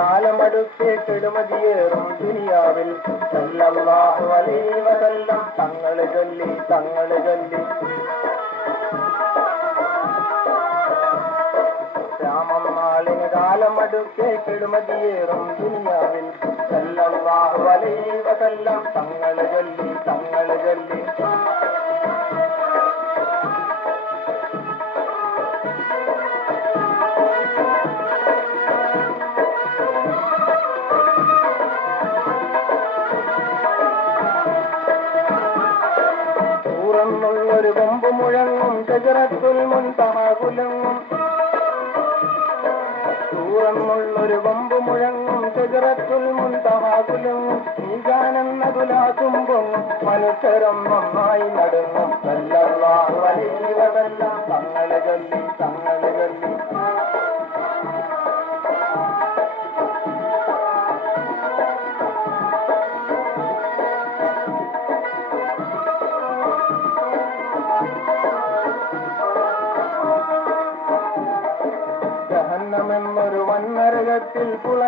കാലമടുക്കെ കെടുമതിയേറും ദുനിയാവിൽ. സല്ലല്ലാഹു അലൈഹി വസല്ലം തങ്ങൾ ചൊല്ലി തങ്ങൾ ചൊല്ലി. രാമം നാളിന് കാലമടുക്കെ കെടുമതിയേറും ദുനിയാവിൽ. സല്ലല്ലാഹു അലൈഹി വസല്ലം തങ്ങൾ ചൊല്ലി തങ്ങൾ ചൊല്ലി. ഷജറത്തുൽ മുൻതഹാകുലങ്ങും തുറന്നുള്ളൊരു കൊമ്പ് മുഴങ്ങും ഷജറത്തുൽ ഈ തുലാസും പൊങ്ങും മനുഷ്യരം നന്നായി നടന്നും. വസല്ലം തങ്ങളെ ചൊല്ലി തങ്ങളെ ചൊല്ലി.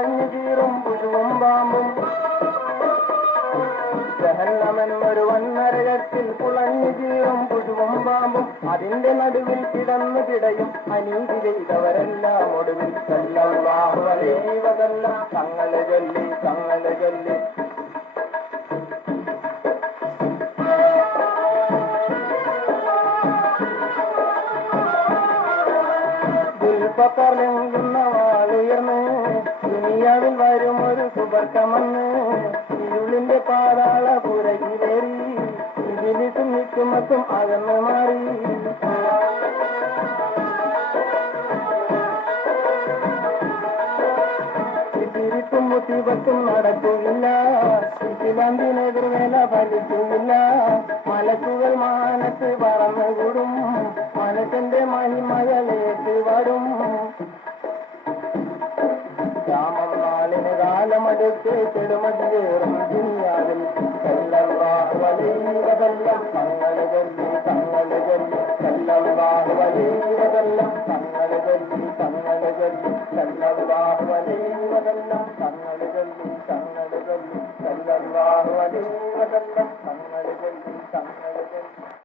പുളഞ്ഞു തീറും പുഴുവും പാമ്പും ജഹന്നമെന്നൊരു വന്നരകത്തിൽ പുളഞ്ഞു തീറും പുഴുവും പാമ്പും അതിന്റെ നടുവിൽ കിടന്നു കിടയും അനീതി ചെയ്തവരെല്ലാം ഒടുവിൽ അലൈഹി തങ്ങളെ ചൊല്ലി തങ്ങളെ ചൊല്ലി. വാളുയർന്ന് ഒരു സുബർക്കമെന്ന് ഇരുളിന്റെ പാതാള പുരകിലേറി ഇതിലിട്ടും നിൽക്കുമത്തും അകന്നു മാറി. ഇതിരിട്ടും മുസീബത്തും നടക്കുകയില്ല ഇതിലന്തിനെതിർവേല ഫലിക്കുകയില്ല മലക്കുകൾ മാനത്ത് പറന്നുകൂടും കാലമടുത്ത് ചെടുമതിയേറും ദുനിയാവിൽ സല്ലല്ലാഹു അലൈഹി വസല്ലം തങ്ങളെ ചൊല്ലി തങ്ങളെ ചൊല്ലി. സല്ലല്ലാഹു അലൈഹി വസല്ലം തങ്ങളെ ചൊല്ലി. സല്ലല്ലാഹു അലൈഹി വസല്ലം തങ്ങളെ ചൊല്ലി. സല്ലല്ലാഹു അലൈഹി വസല്ലം തങ്ങളെ ചൊല്ലി.